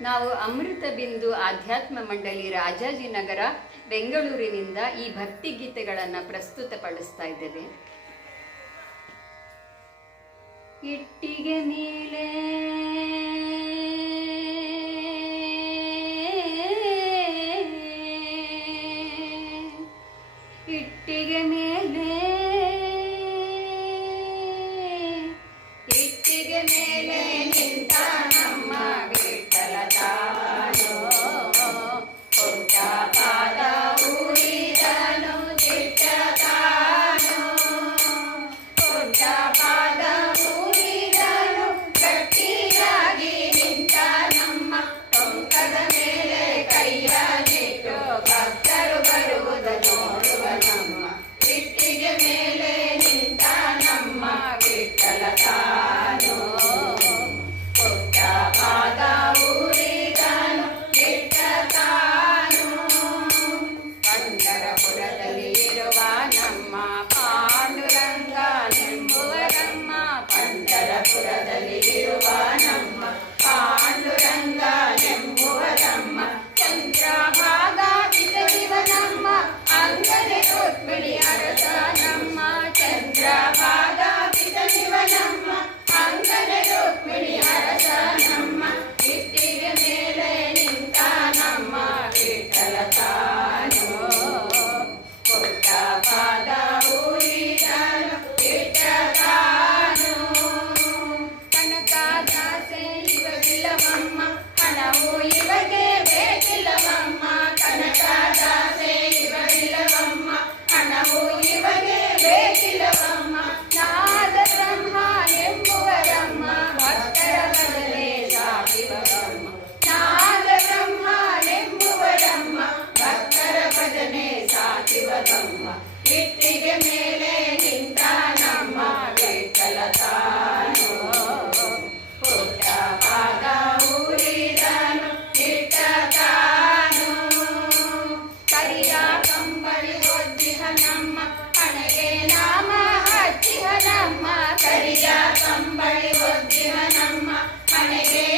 ನಾವು ಅಮೃತ ಬಿಂದು ಆಧ್ಯಾತ್ಮ ಮಂಡಳಿ ರಾಜಾಜಿನಗರ ಬೆಂಗಳೂರಿನಿಂದ ಈ ಭಕ್ತಿ ಗೀತೆಗಳನ್ನು ಪ್ರಸ್ತುತಪಡಿಸ್ತಾ ಇದ್ದೇವೆ. ಇಟ್ಟಿಗೆ ಮೇಲೆ ಇಟ್ಟಿಗೆ ಮೇಲೆ ಹಾಕಿವ ತಮ್ಮ ಇಟ್ಟಿಗೆ ಮೇಲೆ ನಿಂತ ನಮ್ಮ ಬೆಟ್ಟಲ ತಾನು. ಪುಟ್ಟ ಭಾಗ ಊರಿದನು ಇಟ್ಟ ತಾನು. ಕರಿಯ ಕಂಬಳಿ ಒದ್ದಿಹ ನಮ್ಮ ಹಣೆಗೆ ನಾಮ ಹಚ್ಚಿಹ ನಮ್ಮ. ಕರಿಯ ಕಂಬಳಿ ಒದ್ದಿಹ ನಮ್ಮ ಹಣೆಗೆ